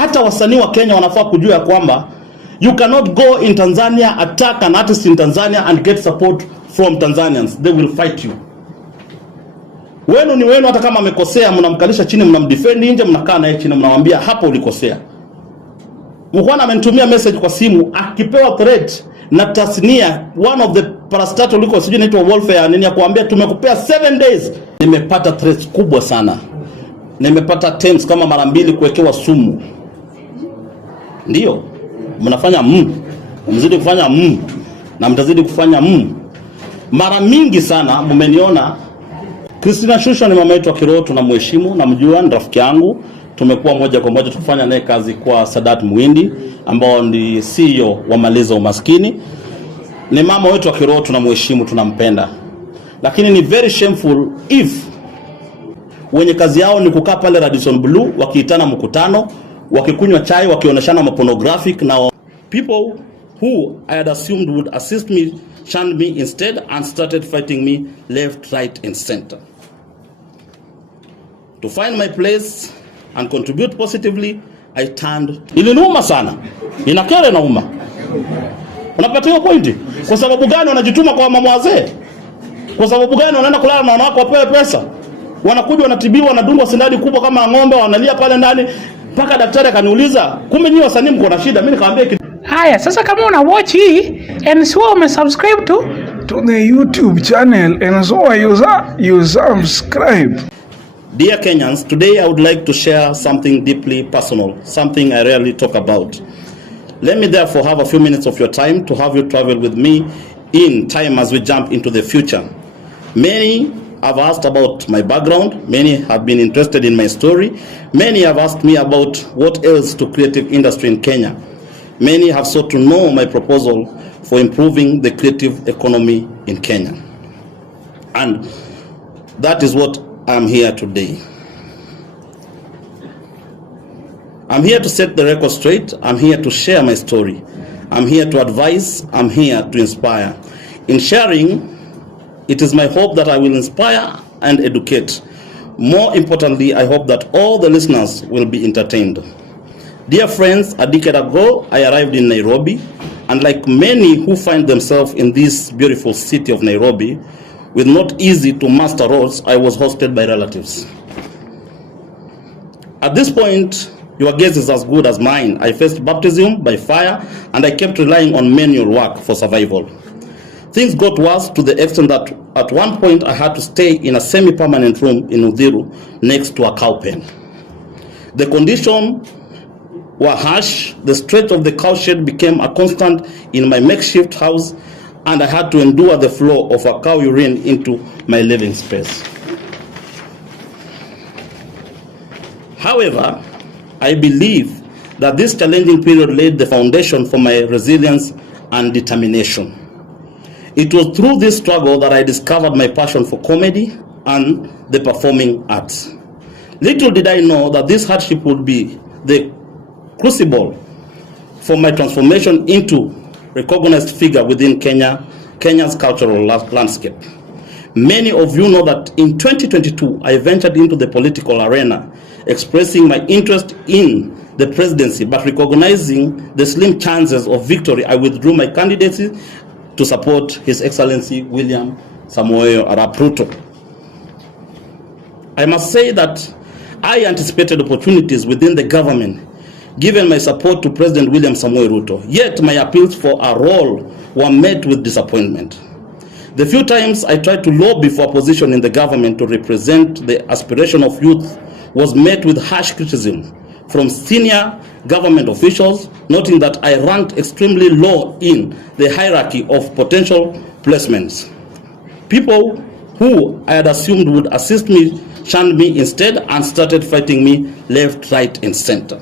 Hata wasanii wa Kenya wanafaa kujua ya kwamba you cannot go in Tanzania, attack an artist in Tanzania and get support from Tanzanians. They will fight you. Wenu ni wenu, hata kama amekosea mnamkalisha chini, mnamdefend nje, mnakaa naye chini, mnamwambia hapo ulikosea. Mkwana amenitumia message kwa simu akipewa threat na tasnia, one of the parastatal uliko sijui inaitwa warfare nini, ya kuambia tumekupea 7 days. Nimepata threats kubwa sana. Nimepata attempts kama mara 2 kuwekewa sumu. Ndio mnafanya mzidi kufanya na mtazidi kufanya mara mingi sana. Mmeniona Christina Shusho ni mama yetu wa kiroho, tunamheshimu, namjua, ni rafiki yangu. Tumekuwa moja kwa moja tukifanya naye kazi kwa Sadat Muhindi ambao ni CEO wa Maliza Umaskini. Ni mama wetu wa kiroho, tunamheshimu, tunampenda. Lakini ni very shameful if wenye kazi yao ni kukaa pale Radisson Blue wakiitana mkutano, wakikunywa chai, wakioneshana mapornographic, na people who I had assumed would assist me shunned me instead and started fighting me left, right and center. To find my place and contribute positively, I turned. Iliniuma sana. Inakere na uma. Unapata pointi? Kwa sababu gani wanajituma kwa mama wazee? Kwa sababu gani wanaenda kulala na wanawake wapewe pesa? Wanakuja wanatibiwa, wanadungwa sindani kubwa kama ng'ombe, wanalia pale ndani. Mpaka daktari akaniuliza, kumbe nyinyi wasanii mko na shida? Mimi nikamwambia haya, sasa kama una watch hii and so umesubscribe to the YouTube channel and so you subscribe. Dear Kenyans, today I would like to share something deeply personal, something I rarely talk about. Let me therefore have a few minutes of your time to have you travel with me in time as we jump into the future. Many have asked about my background, many have been interested in my story, many have asked me about what else to creative industry in Kenya. Many have sought to know my proposal for improving the creative economy in Kenya. And that is what I'm here today. I'm here to set the record straight. I'm here to share my story. I'm here to advise. I'm here to inspire. In sharing, it is my hope that I will inspire and educate. More importantly, I hope that all the listeners will be entertained. Dear friends, a decade ago, I arrived in Nairobi, and like many who find themselves in this beautiful city of Nairobi, with not easy to master roads, I was hosted by relatives. At this point, your guess is as good as mine. I faced baptism by fire, and I kept relying on manual work for survival. Things got worse to the extent that at one point I had to stay in a semi-permanent room in Udhiru next to a cow pen. The conditions were harsh. The stretch of the cowshed became a constant in my makeshift house, and I had to endure the flow of a cow urine into my living space. However, I believe that this challenging period laid the foundation for my resilience and determination. It was through this struggle that I discovered my passion for comedy and the performing arts. Little did I know that this hardship would be the crucible for my transformation into recognized figure within Kenya's cultural landscape. Many of you know that in 2022, I ventured into the political arena, expressing my interest in the presidency, but recognizing the slim chances of victory, I withdrew my candidacy to support His Excellency William Samoei Arap Ruto. I must say that I anticipated opportunities within the government, given my support to President William Samoei Ruto. Yet my appeals for a role were met with disappointment. The few times I tried to lobby for a position in the government to represent the aspiration of youth was met with harsh criticism from senior government officials, noting that I ranked extremely low in the hierarchy of potential placements. People who I had assumed would assist me shunned me instead and started fighting me left, right and center.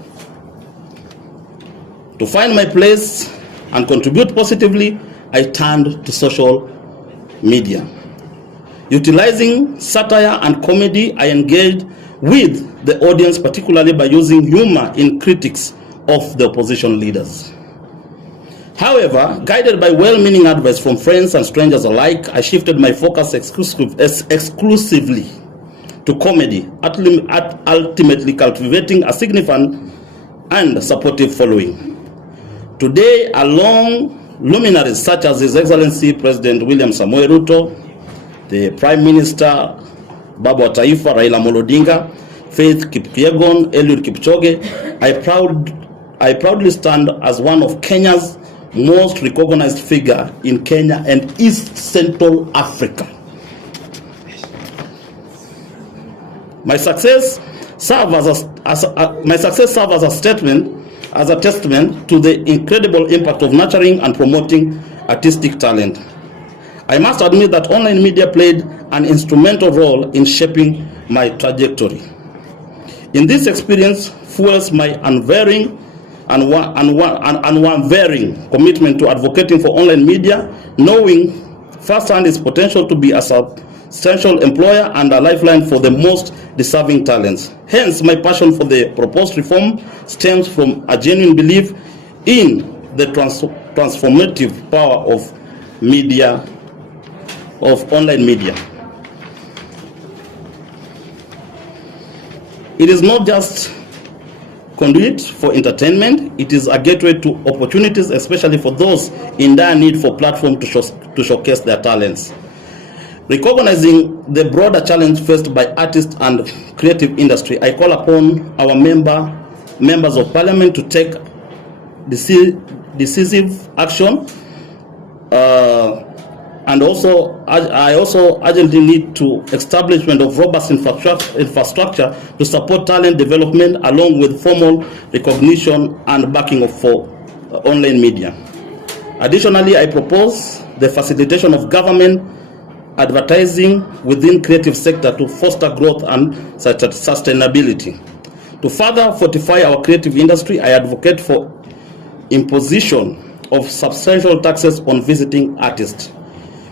To find my place and contribute positively, I turned to social media. Utilizing satire and comedy, I engaged with the audience, particularly by using humor in critiques of the opposition leaders. However, guided by well-meaning advice from friends and strangers alike, I shifted my focus exclusively to comedy, ultimately cultivating a significant and supportive following. Today, along luminaries such as His Excellency President William Samoei Ruto, the Prime Minister Baba wa Taifa Raila Amolo Odinga, Faith Kipyegon, Eliud Kipchoge, I proudly stand as one of Kenya's most recognized figure in Kenya and East Central Africa. My success serves as a testament to the incredible impact of nurturing and promoting artistic talent. I must admit that online media played an instrumental role in shaping my trajectory. In this experience fuels my unwavering commitment to advocating for online media, knowing firsthand its potential to be a substantial employer and a lifeline for the most deserving talents. Hence, my passion for the proposed reform stems from a genuine belief in the transformative power of media, of online media. It is not just conduit for entertainment, it is a gateway to opportunities, especially for those in dire need for platform to showcase their talents. Recognizing the broader challenge faced by artists and creative industry, I call upon our members of parliament to take decisive action, and I also urgently need to establishment of robust infrastructure to support talent development along with formal recognition and backing for online media. Additionally, I propose the facilitation of government advertising within creative sector to foster growth and sustainability. To further fortify our creative industry, I advocate for imposition of substantial taxes on visiting artists.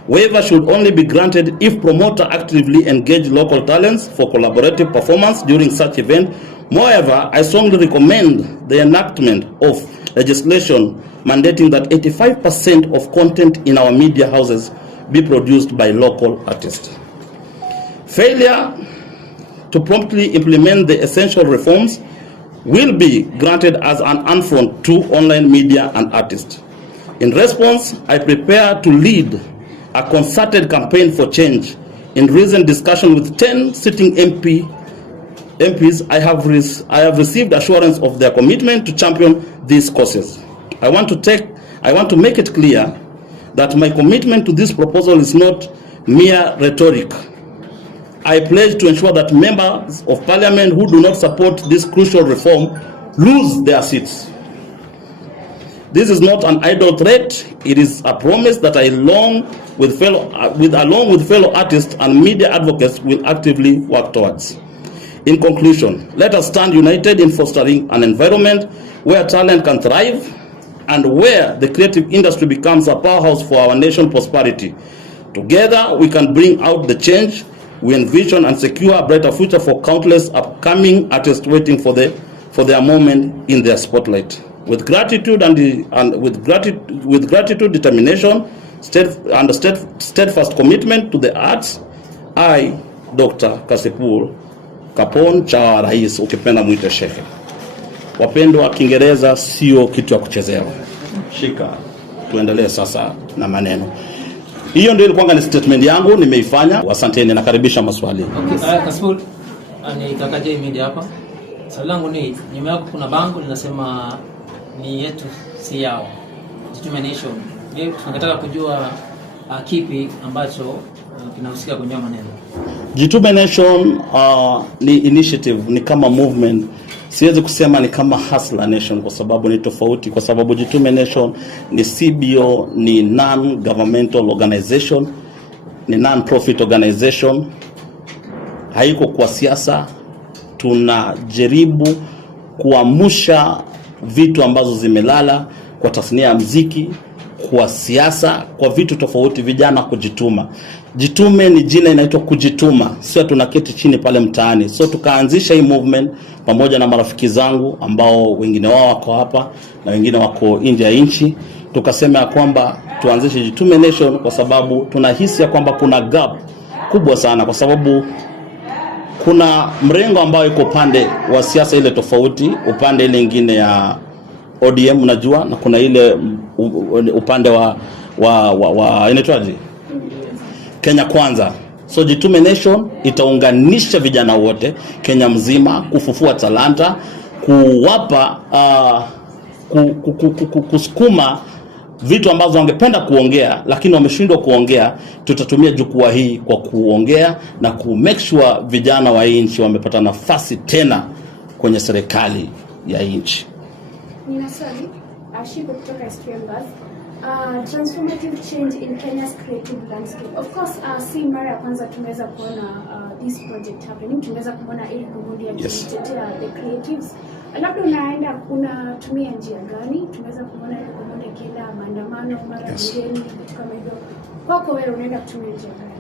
Waiver should only be granted if promoter actively engage local talents for collaborative performance during such event. Moreover, I strongly recommend the enactment of legislation mandating that 85% of content in our media houses be produced by local artists. Failure to promptly implement the essential reforms will be granted as an affront to online media and artists. In response, I prepare to lead a concerted campaign for change. In recent discussion with 10 sitting MPs, I have received assurance of their commitment to champion these causes. I want to make it clear that my commitment to this proposal is not mere rhetoric. I pledge to ensure that members of parliament who do not support this crucial reform lose their seats. This is not an idle threat. It is a promise that I, along with fellow artists and media advocates, will actively work towards. In conclusion, let us stand united in fostering an environment where talent can thrive and where the creative industry becomes a powerhouse for our nation's prosperity. Together, we can bring out the change we envision and secure a brighter future for countless upcoming artists waiting for their moment in their spotlight. With gratitude determination, steadfast commitment to the arts, I, Dr. Cassipul, Kapon cha rais, ukipenda mwite sheke. Wapendwa, Kiingereza sio kitu ya kuchezewa. Shika, tuendelee sasa na maneno. Hiyo ndio ilikuwa ni statement yangu, nimeifanya. Asanteni, nakaribisha maswali. Okay, Cassipul, ni kakaje media hapa. Swali langu ni, nyuma yako kuna bango linasema ni yetu si yao. Determination. Tunataka kujua kipi ambacho kinahusika kwenye maneno. Determination ni initiative, ni kama movement. Siwezi kusema ni kama hustler nation kwa sababu ni tofauti, kwa sababu Determination ni CBO, ni non-governmental organization, ni non-profit organization. Haiko kwa siasa. Tunajaribu kuamsha vitu ambazo zimelala kwa tasnia ya muziki, kwa siasa, kwa vitu tofauti, vijana kujituma. Jitume ni jina inaitwa kujituma. Sio tunaketi chini pale mtaani. So tukaanzisha hii movement pamoja na marafiki zangu ambao wengine wao wako hapa na wengine wako nje ya nchi. Tukasema ya kwamba tuanzishe Jitume Nation kwa sababu tunahisi ya kwamba kuna gap kubwa sana, kwa sababu kuna mrengo ambao iko upande wa siasa ile tofauti, upande ile nyingine ya ODM unajua, na kuna ile upande wa inaitwaje, Kenya Kwanza. So Jitume Nation itaunganisha vijana wote Kenya mzima, kufufua talanta, kuwapa kusukuma vitu ambazo wangependa kuongea lakini wameshindwa kuongea. Tutatumia jukwaa hii kwa kuongea na ku make sure vijana wa nchi wamepata nafasi tena kwenye serikali ya nchi. Nina swali, Shipo kutoka SPMBus. Transformative change in Kenya's creative landscape. Of course, si mara ya kwanza tumeweza kuona this project happening. Tumeweza kuona ili kumundia kujitetea the creatives. Labda unatumia njia gani? Tumeweza kuona ili kumundia kila maandamano, mara bungeni, vitu kama hivyo. Kwako wewe unaenda kutumia njia gani?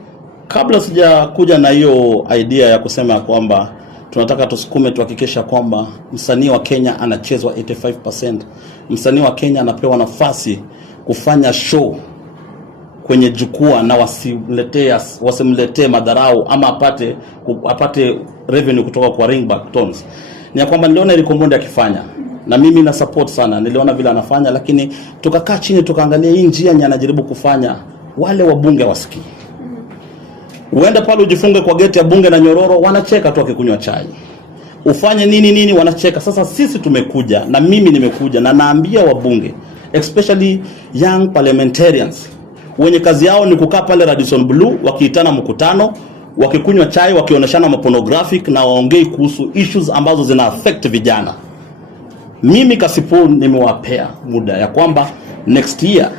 Kabla sijakuja na hiyo idea ya kusema kwamba tunataka tusukume tuhakikisha kwamba msanii wa Kenya anachezwa 85%. Msanii wa Kenya anapewa nafasi kufanya show kwenye jukwaa na wasimletee madharau ama apate revenue kutoka kwa ringback tones. Ni ya kwamba niliona Ilikomonde akifanya na mimi na support sana, niliona vile anafanya, lakini tukakaa chini tukaangalia hii njia anajaribu kufanya, wale wabunge wasikii. Uende pale ujifunge kwa geti ya bunge na nyororo, wanacheka tu akikunywa chai. Ufanye nini wanacheka. Sasa sisi tumekuja na mimi nimekuja na naambia wabunge, especially young parliamentarians, wenye kazi yao ni kukaa pale Radisson Blue wakiitana mkutano, wakikunywa chai, wakioneshana mapornographic na waongei kuhusu issues ambazo zina affect vijana. Mimi Cassipul nimewapea muda ya kwamba next year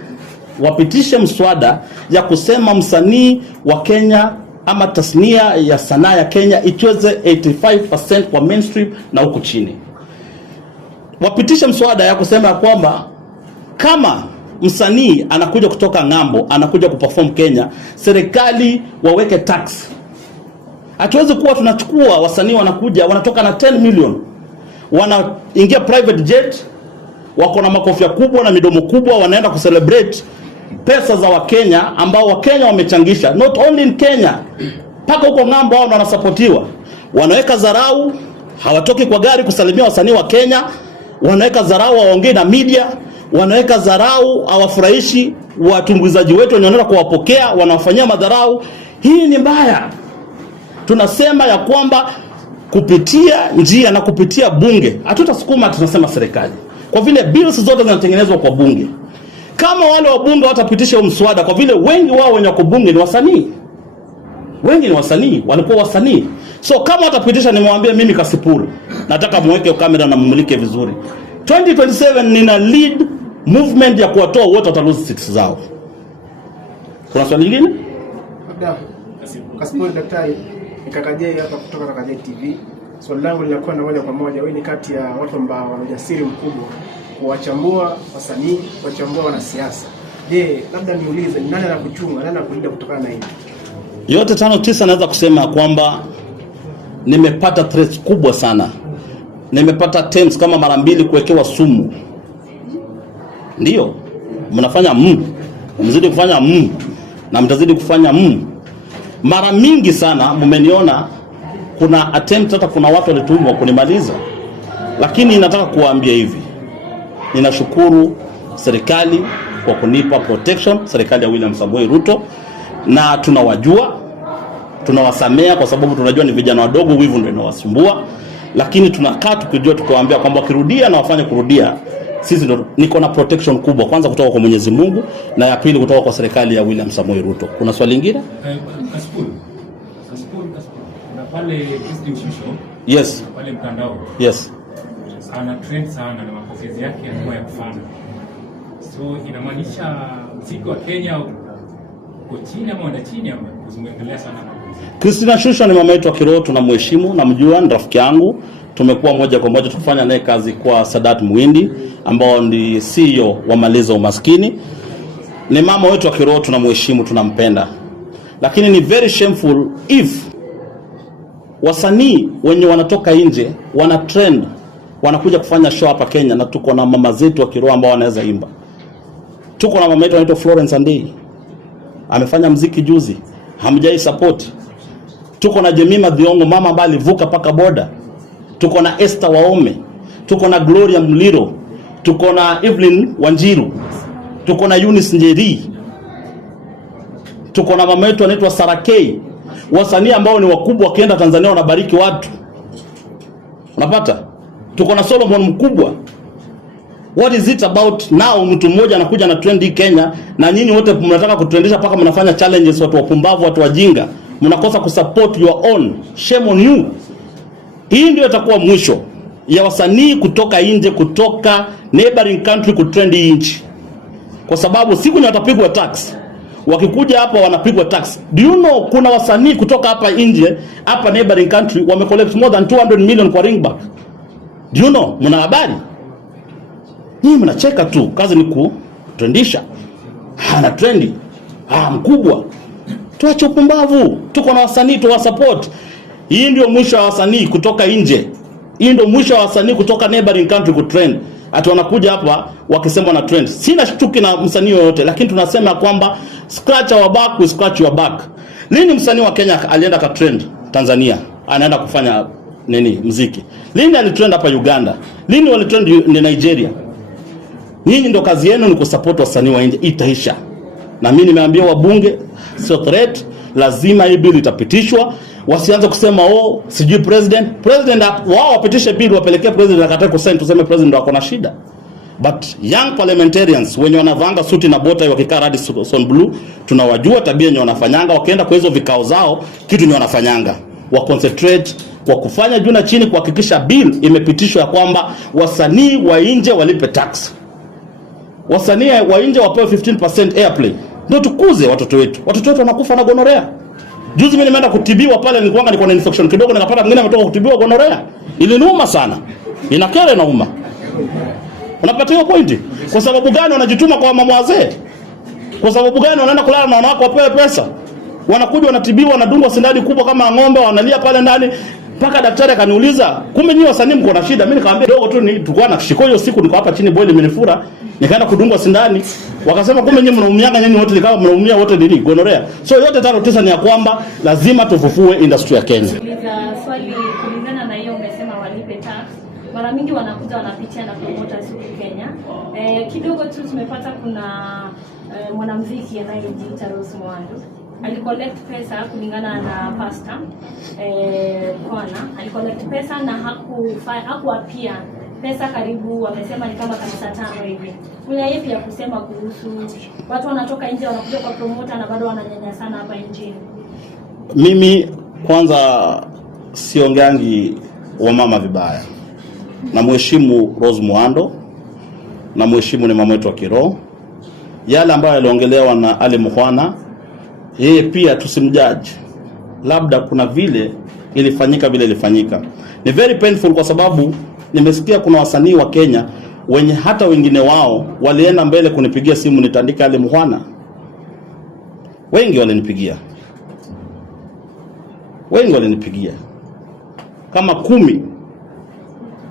wapitishe mswada ya kusema msanii wa Kenya ama tasnia ya sanaa ya Kenya icheze 85% kwa mainstream na huku chini. Wapitishe mswada ya kusema kwamba kama msanii anakuja kutoka ng'ambo, anakuja kuperform Kenya, serikali waweke tax. Hatuwezi kuwa tunachukua wasanii wanakuja wanatoka na 10 million, wanaingia private jet, wako na makofia kubwa na midomo kubwa, wanaenda kucelebrate pesa za Wakenya ambao Wakenya wamechangisha, not only in Kenya, paka huko ng'ambo wao wanasupportiwa. Wanaweka dharau, hawatoki kwa gari kusalimia wasanii wa Kenya, wanaweka dharau waongee na media, wanaweka dharau hawafurahishi watumbuizaji wetu wanaenda kuwapokea, wanawafanyia madharau. Hii ni mbaya. Tunasema ya kwamba kupitia njia na kupitia bunge hatutasukuma, tunasema serikali, kwa vile bills zote zinatengenezwa kwa bunge. Kama wale wabunge watapitisha mswada, kwa vile wengi wao wenye kubunge ni wasanii, wengi ni wasanii, walikuwa wasanii. So kama watapitisha, nimwambia mimi Cassipul, nataka muweke kamera na mumulike vizuri. 2027 nina lead movement ya kuwatoa wote watalose seats zao. Kuna swali lingine? Cassipul daktari, nikakajei hapa kutoka Kakajei TV. Swali langu linakuwa na moja kwa moja, wewe ni kati ya watu ambao wana ujasiri mkubwa kuwachambua wasanii, kuwachambua wanasiasa. Je, labda niulize, nani anakuchunga, nani anakulinda kutokana na hili? Yote 5-9 naweza kusema kwamba nimepata threats kubwa sana. Nimepata attempts kama mara 2 kuwekewa sumu. Ndio, mnafanya mzidi kufanya na mtazidi kufanya mara mingi sana. Mmeniona kuna attempt, hata kuna watu walitumwa kunimaliza. Lakini nataka kuwaambia hivi, ninashukuru serikali kwa kunipa protection, serikali ya William Samoei Ruto, na tunawajua, tunawasamea kwa sababu tunajua ni vijana wadogo, wivu ndio inawasumbua, lakini tunakaa tukijua, tukawaambia kwamba kirudia na wafanye kurudia. Sisi ndio niko na protection kubwa, kwanza kutoka kwa Mwenyezi Mungu na ya pili kutoka kwa serikali ya William Samoei Ruto. Kuna swali lingine? Cassipul. Na pale institution. Yes. Pale mtandao. Yes. Ana trend sana na mapokezi yake yanakuwa ya kufana. So inamaanisha muziki wa Kenya uko chini ama unaenda chini ama kuzungumzia sana mapokezi. Christina Shusho ni mama yetu wa kiroho, tunamheshimu, namjua, ni rafiki yangu. Tumekuwa moja kwa moja tukifanya naye kazi kwa Sadat Muhindi ambao ni CEO wa Maliza Umaskini. Ni mama wetu wa kiroho, tunamheshimu, tunampenda. Lakini ni very shameful if wasanii wenye wanatoka nje wana trend wanakuja kufanya show hapa Kenya, na tuko na mama zetu wa kiroho ambao wanaweza imba. Tuko na mama yetu anaitwa Florence Andei, amefanya muziki juzi, hamjai support. Tuko na Jemima Dhiongo, mama ambaye alivuka paka boda. Tuko na Esther Waome. Tuko na Gloria Mliro. Tuko na Evelyn Wanjiru. Tuko na Eunice Njeri. Tuko na mama yetu anaitwa Sarakei. Wasanii ambao ni wakubwa wakienda Tanzania wanabariki watu. Unapata? Tuko na Solomon Mkubwa. What is it about now mtu mmoja anakuja na trend hii Kenya na nyinyi wote mnataka kutrendisha paka mnafanya challenges, watu wapumbavu, watu wajinga. Mnakosa kusupport your own. Shame on you. Hii ndio itakuwa mwisho ya wasanii kutoka nje, kutoka neighboring country kutrend hii nchi. Kwa sababu siku ni watapigwa tax. Wakikuja hapa wanapigwa tax. Do you know kuna wasanii kutoka hapa nje, hapa neighboring country wamecollect more than 200 million kwa ringback? Do you know? Mna habari? Nyinyi mnacheka tu, kazi ni kutrendisha. Hana trendi. Mkubwa. Tuache upumbavu. Tuko na wasanii tu wa support. Hii ndio mwisho wa wasanii kutoka nje. Hii ndio mwisho wa wasanii kutoka neighboring country kutrend. Ati wanakuja hapa wakisema na trend. Sina shtuki na msanii yoyote, lakini tunasema kwamba scratch our back, we scratch your back. Lini msanii wa Kenya alienda ka trend Tanzania? Anaenda kufanya nini muziki? Lini alitrend hapa Uganda? Lini walitrend ni Nigeria? Nyinyi ndio kazi yenu ni kusupport wasanii wa nje. Itaisha. Na mimi nimeambia wabunge sio threat, lazima hii bill itapitishwa. Wasianze kusema sijui president wao wapitishe bill wapelekee president akatae kusign, tuseme president ndo akona shida. But young parliamentarians wenye wanavanga suti na bota wakikaa hadi son blue, tunawajua tabia yenye wanafanyanga. Wakienda kwa hizo vikao zao, kitu ni wanafanyanga wa concentrate kwa kufanya juu na chini kuhakikisha bill imepitishwa ya kwamba wasanii wa nje walipe tax. Wasanii wa nje wapewe 15% airplay. Ndio tukuze watoto wetu. Watoto wetu wanakufa na gonorea. Juzi mimi nimeenda kutibiwa pale, nilikuwa na infection kidogo, nikapata mwingine ametoka kutibiwa gonorea. Iliniuma sana. Inakera na uma. Unapata hiyo point? Kwa sababu gani wanajituma kwa mama wazee? Kwa sababu gani wanaenda kulala na wanawake wapewe pesa? Wanakuja wanatibiwa, wanadungwa sindani kubwa kama ng'ombe, wanalia pale ndani. Mpaka daktari akaniuliza, kumbe nyinyi wasanii mko na shida? Mimi nikamwambia dogo tu, tulikuwa na shiko hiyo siku, niko hapa chini boili imenifura, nikaenda kudungwa sindani. Wakasema kumbe nyinyi mnaumianga nyinyi wote, nikawa mnaumia wote nini? Gonorea. So yote 5-9 ni ya kwamba lazima tufufue industry ya Kenya. Swali kulingana na hiyo umesema walipe tax. Mara mingi wanakuja wanapitia na promoters huku Kenya. Kidogo tu tumepata kuna mwanamuziki anayejiita Rose Muhando. Alicollect pesa kulingana na pastor Kona. Alicollect pesa na hakuapia pesa karibu, wamesema ni kama kanisa 5 hivi. Kuna yapi ya kusema kuhusu watu wanatoka nje wanakuja kwa promoter na bado wananyanyasana hapa nchini? Mimi kwanza siongeangi wa mama vibaya. Na mheshimu Rose Muhando, na mheshimu ni mama wetu wa kiroho. Yale ambayo yaliongelewa na Ali Mukhwana, yeye pia tusimjudge. Labda kuna vile ilifanyika vile ilifanyika. Ni very painful kwa sababu nimesikia kuna wasanii wa Kenya wenye hata wengine wao walienda mbele kunipigia simu nitandika Ali Mukhwana. Wengi walinipigia. Kama 10.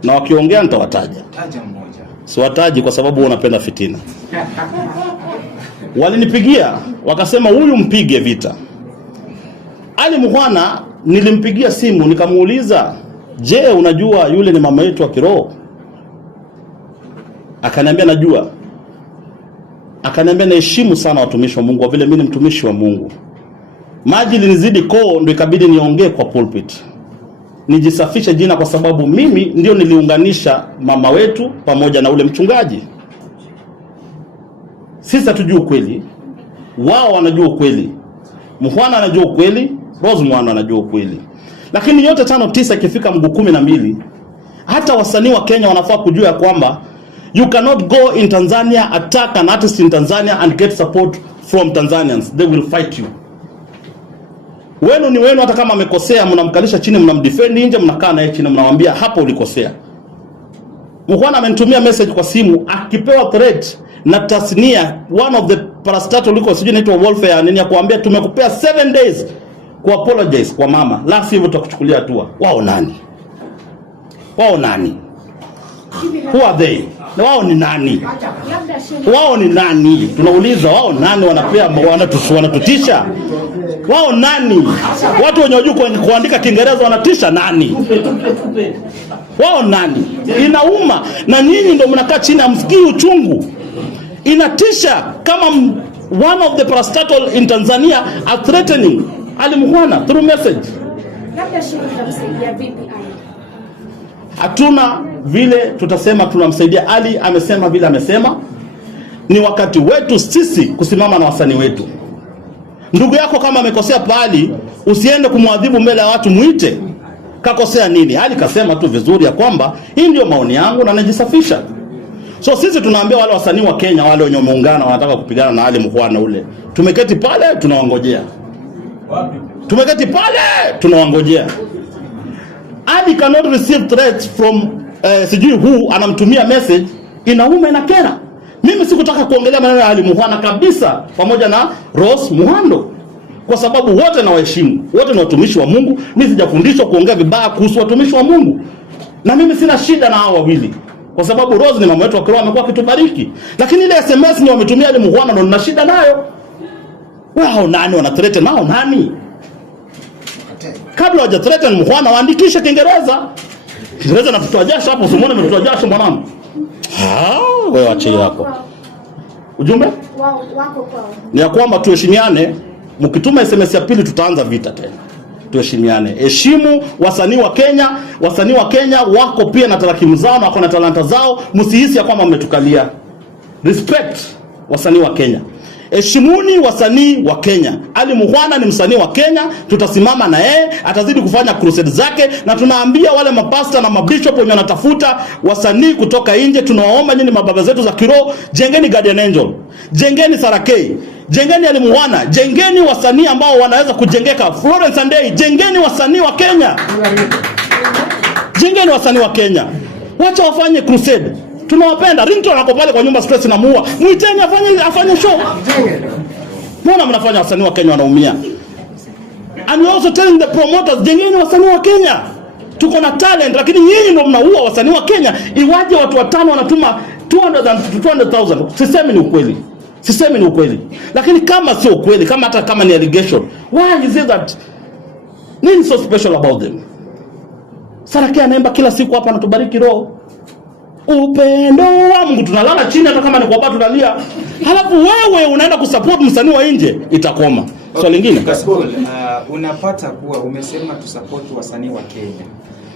Na wakiongea nitawataja. Taja mmoja. Siwataji kwa sababu wanapenda fitina. Walinipigia wakasema huyu mpige vita. Ali Mukhwana nilimpigia simu nikamuuliza, "Je, unajua yule ni mama yetu wa kiroho?" Akaniambia najua. Akaniambia naheshimu sana watumishi wa Mungu kwa vile mimi ni mtumishi wa Mungu. Maji linizidi koo ndio ikabidi niongee kwa pulpit. Nijisafishe jina kwa sababu mimi ndio niliunganisha mama wetu pamoja na ule mchungaji. Sisi hatujui ukweli. Wao wanajua ukweli. Mukhwana anajua ukweli, Rose Muhando anajua ukweli. Lakini yote 5-9 ikifika mguu 12, hata wasanii wa Kenya wanafaa kujua kwamba you cannot go in Tanzania, attack an artist in Tanzania and get support from Tanzanians. They will fight you. Wenu ni wenu, hata kama amekosea mnamkalisha chini, mnamdefend nje, mnakaa naye chini, mnamwambia hapo ulikosea. Mukhwana amenitumia message kwa simu akipewa threat na tasnia, one of the parastatal liko sijui inaitwa warfare nini, ya kuambia tumekupea 7 days ku apologize kwa mama, la sivyo tutakuchukulia hatua. Wao nani? Who are they? Na wao ni nani? Tunauliza wao nani wanapea wanatutisha? Wao nani? Watu wenye wajua kuandika Kiingereza wanatisha nani? Wao nani? Inauma. Na nyinyi ndio mnakaa chini amsikii uchungu. Inatisha kama one of the parastatal in Tanzania are threatening Ali Muhwana through message. Labda shirika tutamsaidia vipi Ali? Hatuna vile tutasema tunamsaidia Ali. Amesema vile amesema. Ni wakati wetu sisi kusimama na wasanii wetu. Ndugu yako kama amekosea pali, usiende kumwadhibu mbele ya watu, muite. Kakosea nini? Ali kasema tu vizuri ya kwamba hii ndio maoni yangu na najisafisha. So sisi tunaambia wale wasanii wa Kenya wale wenye muungano wanataka kupigana na Ali Muhwana ule. Tumeketi pale tunawangojea. Tumeketi pale tunawangojea. Ali cannot receive threats from sijui who anamtumia message, inauma inakera. Mimi sikutaka kuongelea maneno ya Ali Muhwana kabisa pamoja na Rose Muhando. Kwa sababu wote na waheshimu. Wote ni watumishi wa Mungu. Mimi sijafundishwa kuongea vibaya kuhusu watumishi wa Mungu. Na mimi sina shida na hao wawili. Kwa sababu Rose ni mama wetu wa kiroho, amekuwa akitubariki. Lakini ile SMS ni wametumia Ali Muhwana ndio nina shida nayo. Wao nani wana threaten nao nani? Kabla hawaja threaten Muhwana waandikishe Kiingereza. Kiingereza na kutoa jasho hapo, usimuone mtoa jasho mwanangu. Wewe ache yako. Ujumbe? Wako kwao. Ni ya kwamba tuheshimiane. Mkituma SMS ya pili tutaanza vita tena. Tuheshimiane. Heshimu wasanii wa Kenya. Wasanii wa Kenya wako pia na tarakimu zao na wako na talanta zao. Msihisi ya kwamba mmetukalia. Respect wasanii wa Kenya. Heshimuni wasanii wa Kenya. Ali Muhwana ni msanii wa Kenya, tutasimama na yeye, atazidi kufanya crusade zake, na tunaambia wale mapasta na mabishop wenye wanatafuta wasanii kutoka nje, tunawaomba nyinyi mababa zetu za kiroho, jengeni Guardian Angel, jengeni Sarakei, jengeni Ali Muhwana, jengeni wasanii ambao wanaweza kujengeka. Florence Andei, jengeni wasanii wa Kenya. Jengeni wasanii wa Kenya. Wacha wafanye crusade. Tunawapenda. Ringtone hapo pale kwa nyumba stress na muua. Muiteni afanye show. Mbona mnafanya wasanii wa Kenya wanaumia? And we also telling the promoters, jengeni wasanii wa Kenya. Tuko na talent, lakini nyinyi ndio mnaua wasanii wa Kenya. Iwaje watu watano wanatuma 200,000. Sisemi ni ukweli. Sisemi ni ukweli. Lakini kama sio ukweli, hata kama ni allegation, why is it that nini so special about them? Sarakei anaimba kila siku hapa anatubariki roho. Upendo wa Mungu, tunalala chini hata kama ni kwa baba tunalia. Halafu wewe unaenda kusupport msanii wa nje, itakoma. Swali lingine. Cassipul, unapata kuwa umesema tusupport wasanii wa Kenya.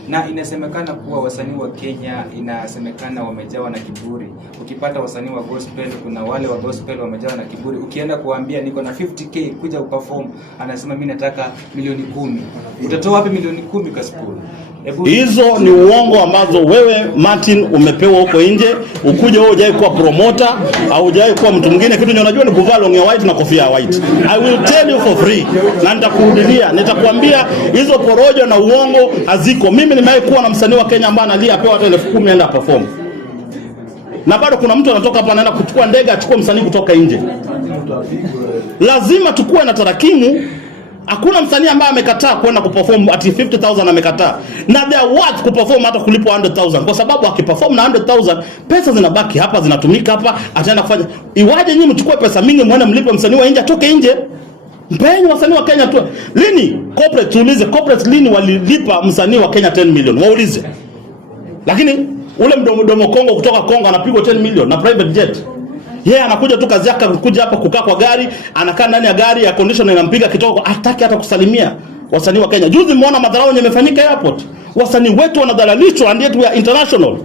Na inasemekana kuwa wasanii wa Kenya inasemekana wamejawa na kiburi. Ukipata wasanii wa gospel, kuna wale wa gospel wamejawa na kiburi. Ukienda kuambia niko na 50k kuja uperform, anasema mimi nataka milioni 10. Utatoa wapi milioni 10 Cassipul? Hizo ni uongo ambazo wewe Martin umepewa huko nje. Ukuje wewe hujai kuwa promoter au hujai kuwa mtu mwingine, kitu nyo unajua ni kuvaa long ya white na kofia ya white. I will tell you for free. Na nitakurudia, nitakwambia hizo porojo na uongo haziko. Mimi nimewahi kuwa na msanii wa Kenya ambaye analia apewa hata 10,000 aenda perform. Na bado kuna mtu anatoka hapa anaenda kuchukua ndege achukue msanii kutoka nje. Lazima tukue na tarakimu. Hakuna msanii ambaye amekataa kwenda kuperform ati 50,000 amekataa. Na they are worth kuperform hata kulipo 100,000, kwa sababu akiperform na 100,000 pesa zinabaki hapa, zinatumika hapa, ataenda kufanya. Iwaje nyinyi mchukue pesa mingi muone mlipe msanii wa nje atoke nje? Mpeni wasanii wa Kenya tu. Lini corporate, tuulize corporate lini walilipa msanii wa Kenya 10 million? Waulize. Lakini ule mdomo Kongo kutoka Kongo anapigwa 10 million na private jet. Yeye anakuja tu kazi yake kuja hapa kukaa kwa gari, anakaa ndani ya gari ya conditioner inampiga kitoko, hataki hata kusalimia wasanii wa Kenya. Juzi muona madharau yenye yamefanyika airport. Wasanii wetu wanadhalalishwa and yet we are international.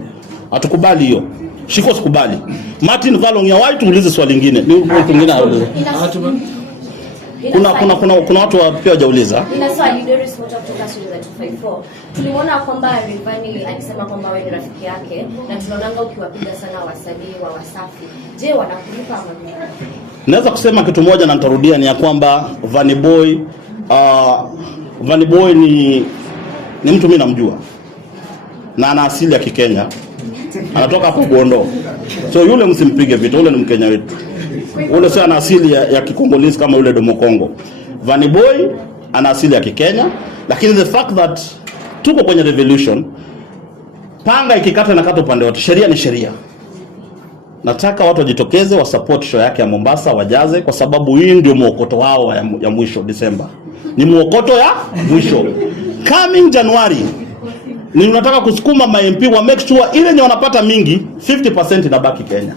Hatukubali hiyo. Shiko sikubali. Martin Valong ya white, uulize swali lingine. Ni mwingine aulize. Kuna watu pia hawajauliza. Nina swali Doris kutoka shule za 254. Tuliona kwamba Rivani alisema kwamba wewe ni rafiki yake na tunaonanga ukiwapiga sana wasanii wa Wasafi. Je, wanakulipa ama vipi? Naweza kusema kitu moja na nitarudia, ni ya kwamba Vanny Boy ni mtu mimi namjua. Na ana asili ya Kikenya. Anatoka hapo Bondo. So yule msimpige vita, yule ni Mkenya wetu. Ule sio ana asili ya Kikongolese kama yule Domo Kongo. Vanny Boy ana asili ya Kikenya, lakini the fact that tuko kwenye revolution, panga ikikata na kata upande wote, sheria ni sheria. nataka watu wajitokeze wa support show yake ya Mombasa, wajaze, kwa sababu hii ndio mwokoto wao ya mwisho December. Ni mwokoto ya mwisho. Coming January ni unataka kusukuma ma MP wa make sure ile yenye wanapata mingi 50% inabaki Kenya.